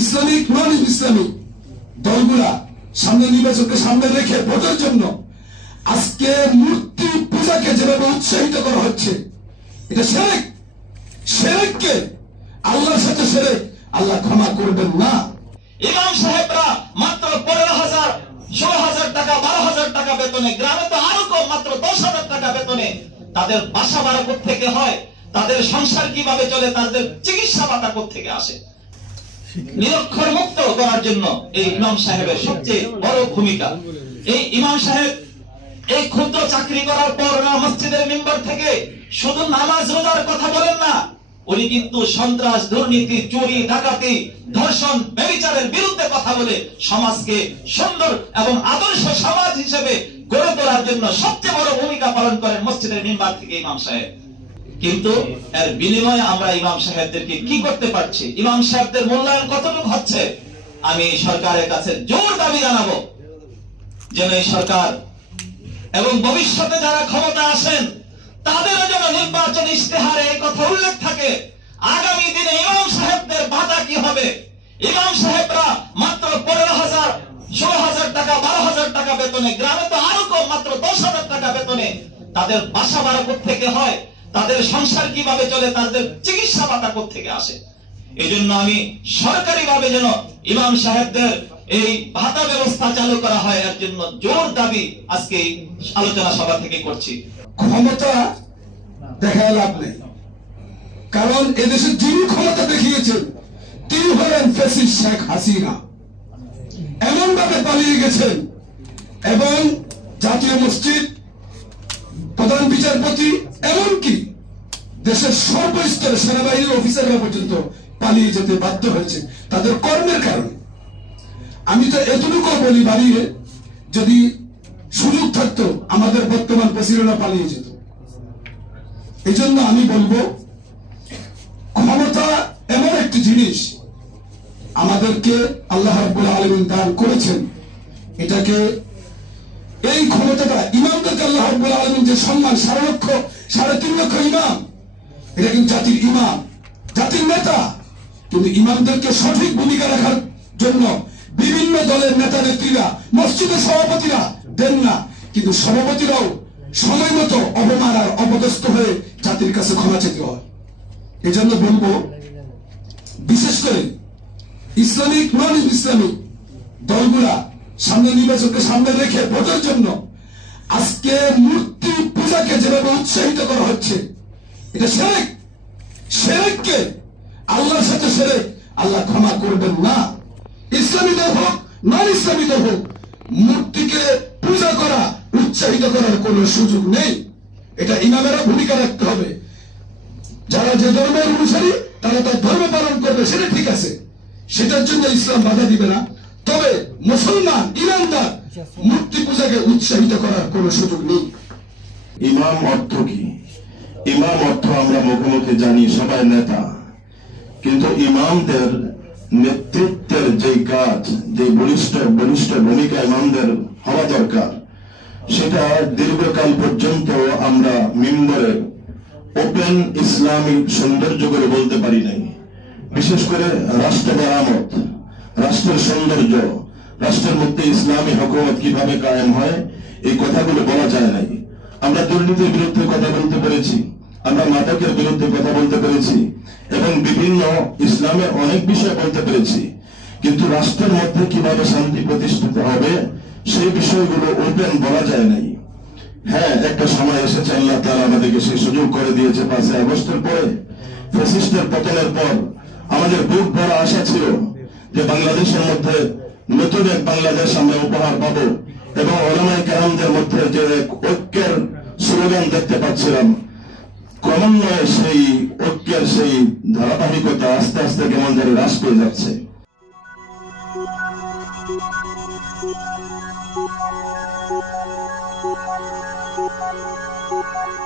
Islamic নন Islamic দলগুলা সামনে নির্বাচনকে সামনে রেখে ভোটের জন্য আজকে মূর্তি পূজাকে যেভাবে উৎসাহিত করা হচ্ছে, এটা শিরক। শিরককে আল্লাহর সাথে শিরক, আল্লাহ ক্ষমা করবেন না। ইমাম সাহেবরা মাত্র 15,000, 16,000 টাকা, 12,000 টাকা বেতনে, গ্রামে তো আরো কম, মাত্র 10,000 টাকা বেতনে তাদের বাসা ভাড়া কোত্থেকে হয়, তাদের সংসার কিভাবে চলে, তাদের চিকিৎসা ভাতা কোত্থেকে আসে? নিরক্ষর মুক্ত করার জন্য এই ইমাম সাহেবের সবচেয়ে বড় ভূমিকা। এই ইমাম সাহেব এই ক্ষুদ্র চাকরি করার পর না মসজিদের মিম্বর থেকে শুধু নামাজ রোজার কথা বলেন না, উনি কিন্তু সন্ত্রাস, দুর্নীতি, চুরি, ডাকাতি, ধর্ষণ, ব্যভিচারের বিরুদ্ধে কথা বলে সমাজকে সুন্দর এবং আদর্শ সমাজ হিসেবে গড়ে তোলার জন্য সবচেয়ে বড় ভূমিকা পালন করেন মসজিদের মিম্বর থেকে ইমাম সাহেব। কিন্তু এর বিনিময়ে আমরা ইমাম সাহেবদেরকে কি করতে পারছি? ইমাম সাহেবদের মূল্যায়ন কতটুকু হচ্ছে? আমি সরকারের কাছে জোর দাবি জানাবো যেন এই সরকার এবং ভবিষ্যতে যারা ক্ষমতা আসেন তাদেরও যেন নির্বাচন ইশতেহারে এই কথা উল্লেখ থাকে, আগামী দিনে ইমাম সাহেবদের ভাতা কি হবে। ইমাম সাহেবরা মাত্র 15,000, 16,000 টাকা, 12,000 টাকা বেতনে, গ্রামে তো আরো কম, মাত্র 10,000 টাকা বেতনে তাদের বাসা ভাড়া কোত্থেকে হয়, তাদের সংসার কিভাবে চলে, তাদের চিকিৎসা ভাতা কোত্থেকে আসে? এই জন্য আমি সরকারি ভাবে যেন ইমাম সাহেবদের এই ভাতা ব্যবস্থা চালু করা হয়, এর জন্য জোর দাবি আজকে আলোচনা সভা থেকে করছি। ক্ষমতা দেখায় লাভ নেই, কারণ এদেশে যিনি ক্ষমতা দেখিয়েছেন তিনি হলেন ফ্যাসিস্ট শেখ হাসিনা। এমন ভাবে পালিয়ে গেছেন এবং জাতীয় মসজিদ, প্রধান বিচারপতি, এমনকি দেশের সর্বস্তরে সেনাবাহিনীর অফিসাররা পর্যন্ত পালিয়ে যেতে বাধ্য হয়েছে তাদের কর্মের কারণে। আমি তো এতটুকু বলি, বাড়িয়ে যদি সুযোগ থাকতো আমাদের বর্তমান প্রেসিডেন্টরা পালিয়ে যেত। এই জন্য আমি বলবো, ক্ষমতা এমন একটি জিনিস আমাদেরকে আল্লাহ রাব্বুল আলামিন দান করেছেন, এটাকে এই ক্ষমতাটা ইমামদেরকে আল্লাহ রাব্বুল আলামিন যে সম্মান, 3.5 লক্ষ ইমাম, এটা কিন্তু জাতির ইমাম, জাতির নেতা। কিন্তু ইমামদেরকে সঠিক ভূমিকা রাখার জন্য বিভিন্ন দলের নেতা নেত্রীরা, মসজিদের সভাপতিরা দেন না, কিন্তু সভাপতিরাও সময় মতো অপমান আর অপদস্থ হয়ে জাতির কাছে ক্ষমা চেতে হয়। এই জন্য বলবো, বিশেষ করে ইসলামিক নন ইসলামিক দলগুলা সামনে নির্বাচনকে সামনে রেখে ভোটের জন্য আজকে মূর্তি পূজাকে যেভাবে উৎসাহিত করা হচ্ছে, এটা শিরক। শিরককে আল্লাহর সাথে শিরক, আল্লাহ ক্ষমা করবেন না। ইসলামী দল হোক, নন ইসলামী দল হোক, মূর্তিকে পূজা করা, উৎসাহিত করার কোন সুযোগ নেই। এটা ইমামেরা ভূমিকা রাখতে হবে। যারা যে ধর্মের অনুসারী তারা তার ধর্ম পালন করবে, সেটা ঠিক আছে, সেটার জন্য ইসলাম বাধা দিবে না। তবে মুসলমান ইমানদার মূর্তি পূজাকে উৎসাহিত করার কোন সুযোগ নেই। ইমাম অর্থ কি? ইমাম অর্থ আমরা মুখে মুখে জানি, সবাই নেতা, কিন্তু ইমামদের নেতৃত্বের যে কাজ, যে বলিষ্ঠ ভূমিকা ইমামদের হওয়া দরকার, সেটা দীর্ঘকাল পর্যন্ত আমরা মিম্বরে ওপেন ইসলামিক সৌন্দর্য করে বলতে পারি নাই। বিশেষ করে রাষ্ট্র মেরামত, রাষ্ট্রের সৌন্দর্য, রাষ্ট্রের মধ্যে ইসলামী হুকুমত কিভাবে কায়েম হয়, এই কথাগুলো বলা যায় নাই। আমরা দুর্নীতির বিরুদ্ধে কথা বলতে পেরেছি, আমরা মাদকের বিরুদ্ধে কথা বলতে পেরেছি এবং বিভিন্ন ইসলামের অনেক বিষয় বলতে পেরেছি, কিন্তু রাষ্ট্রের মধ্যে কিভাবে শান্তি প্রতিষ্ঠিত হবে সেই বিষয়গুলো ওপেন বলা যায় নাই। হ্যাঁ, একটা সময় এসেছে, আল্লাহ তাআলা আমাদেরকে সেই সুযোগ করে দিয়েছে। 5 আগস্টের পরে, ফ্যাসিস্টের পতনের পর আমাদের বুক ভরা আশা ছিল যে বাংলাদেশের মধ্যে নতুন এক বাংলাদেশ আমরা উপহার পাবো এবং উলামায়ে কেরামদের মধ্যে যে ঐক্যের স্লোগান দেখতে পাচ্ছিলাম, ক্রমান্বয়ে সেই ঐক্যের সেই ধারাবাহিকতা আস্তে আস্তে কেমন যেন হ্রাস পেয়ে যাচ্ছে। Thank you.